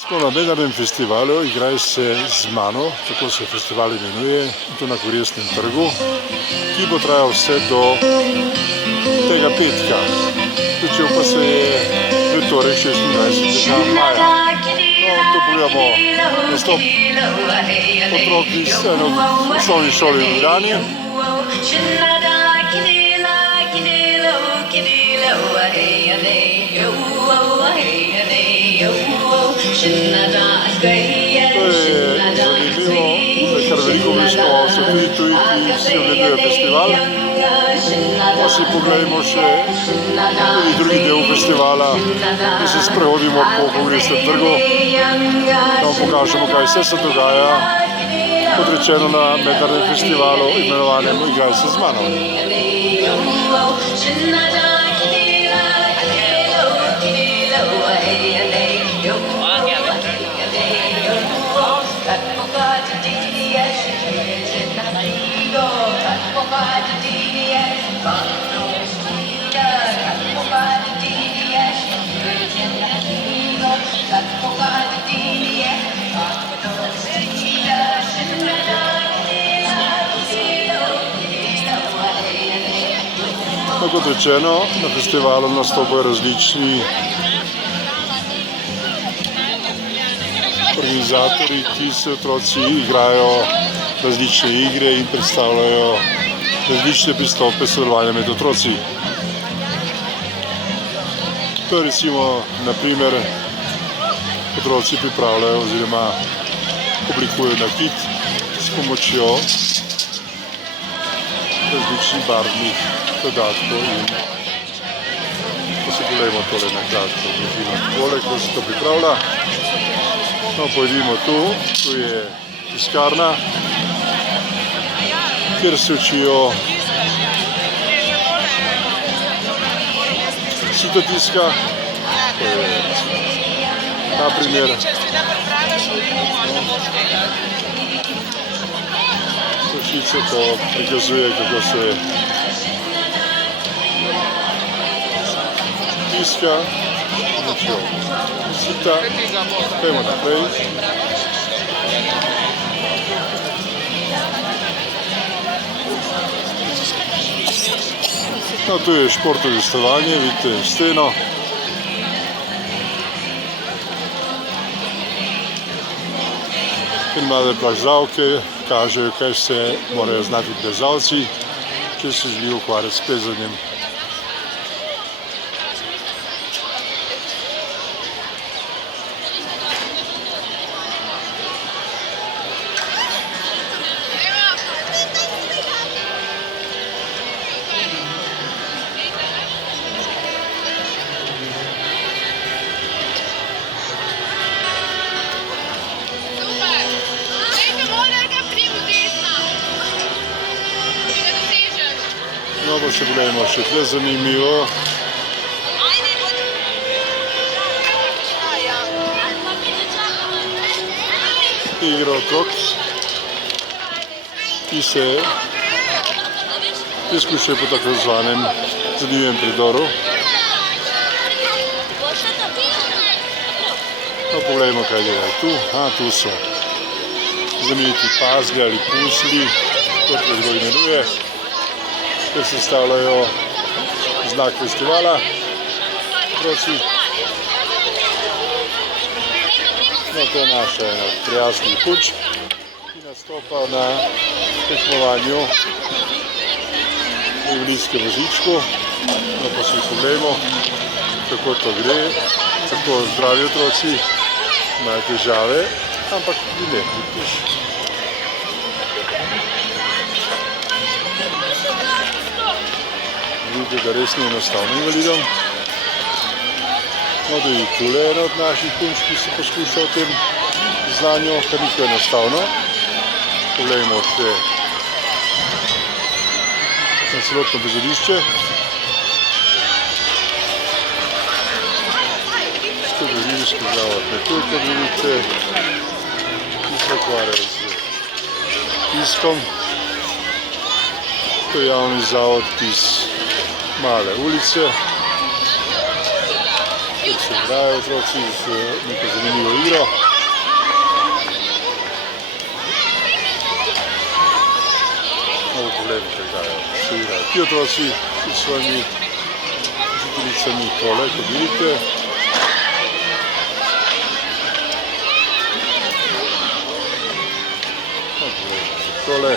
Smo na mednarodnem festivalu Igraj se z mano, tako se festival imenuje, in to na Kongresnem trgu, ki bo trajal vse do tega petka. Začel pa se je v torek 26. maja. No, tu pogledamo nastop otrok iz osnovne šole v Ljubljani. To je zanimivo, da je kar veliko obiskov, so tudi tuji, ki si ogledujejo festival. Pa si pogledamo še tudi drugi del festivala, ki se sprehodimo po Kongresnem trgu. Tam pokažemo, kaj vse se dogaja, kot rečeno, na mednarodnem festivalu imenovanem Igraj se z mano. Kot rečeno, na festivalu nastopajo različni organizatorji, ki se otroci igrajo različne igre in predstavljajo različne pristope sodelovanja med otroci. To je recimo, naprimer, otroci pripravljajo oziroma oblikujejo nakit s pomočjo različnih barvnih dodatkov in ko se pogledamo tole na kratko, tole, ko se to pripravlja. No, pojdimo tu je tiskarna, kjer se učijo sitotiska, naprimer Sošice to prikazuje, kako se tiska, znači sita, pojmo naprej. No, tu je športno udejstvovanje, vidite steno. In mlade plezalke kažejo, kaj vse morajo znati plezalci, če se želijo ukvarjati s plezanjem. No, pa se pogledamo še tle zanimivo. Igra otrok, ki se izkušajo po tako zvanem zanimivem predoru. No, pogledamo, kaj delajo tu. Tu so znameniti puzzli ali pusli, kot se zelo imenuje, ker se stavljajo znak festivala, otroci. No, to je naša ena od prijaznih punčk, ki nastopa na tekmovanju v invalidskem vozičku. No, pa si pogledamo, kako to gre, kako zdravi otroci imajo težave, ampak ne, vidiš. Vidite, da res ni enostavno invalidom. No, da je tule ena od naših punčk, ki se poskuša v tem znanju, kar ni enostavno. Poglejmo še na celotno prizorišče. Študijski zavod Metulj, kot vidite, ki se ukvarja z tiskom. To je javni zavod iz Male ulice, se igrajo otroci z neko zanimivo igro. Malo pogledajte, kaj se igrajo ti otroci s svojimi učiteljicami tole, kot vidite. Tole.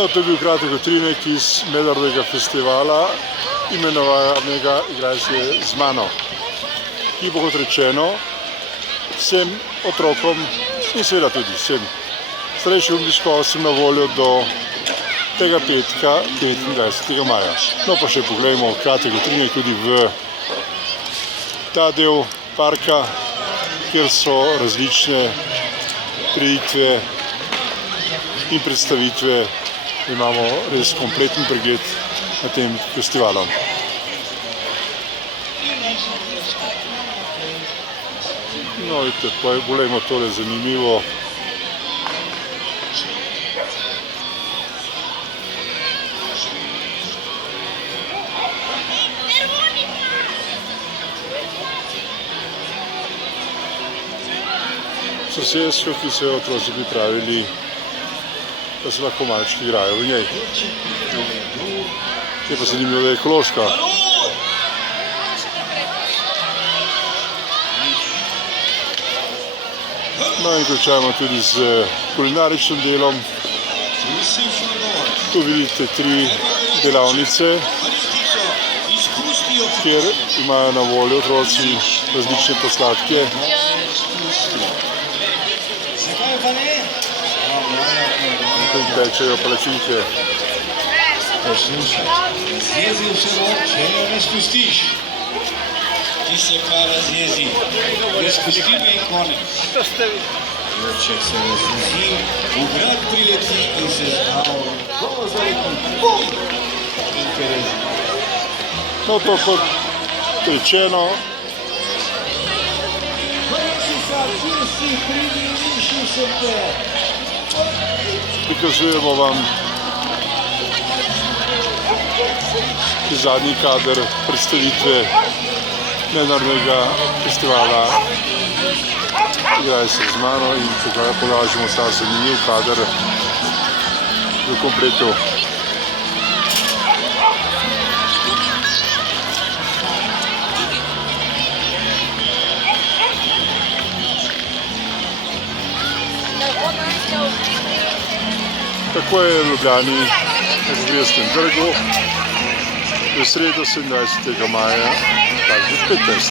No, to je bil kratek utrinek iz mednarodnega festivala imenovanega Igraj se z mano, ki bo, kot rečeno, vsem otrokom in seveda tudi vsem starejšim obiskovalcem na voljo do tega petka, 29. maja. No, pa še poglejmo kratek utrinek tudi v ta del parka, kjer so različne prireditve in predstavitve. Imamo res kompleten pregled nad tem festivalom. No, vidite, poglejmo tole zanimivo. Sosesko, ki so jo otroci pripravili, da se lahko malčki igrajo v njej. Je pa zanimivo, da je ekološka. No in končajmo tudi z kulinaričnim delom. Tu vidite 3 delavnice, kjer imajo na voljo otroci različne posladke. In pečejo palačinke. Poslušaj, razjezil se bo, če jo ne spustiš. Ti se pa razjezi, ne spusti me in konec. Če se razjezi, v grad prileti in se zdravo doma zaleti. No, to kot rečeno, prikazujemo vam zadnji kader predstavitve mednarodnega festivala Igraj se z mano in pokažemo ta zanimiv kader v kompletu. Tako je v Ljubljani na Kongresnem trgu v sredo 27. maja 2015.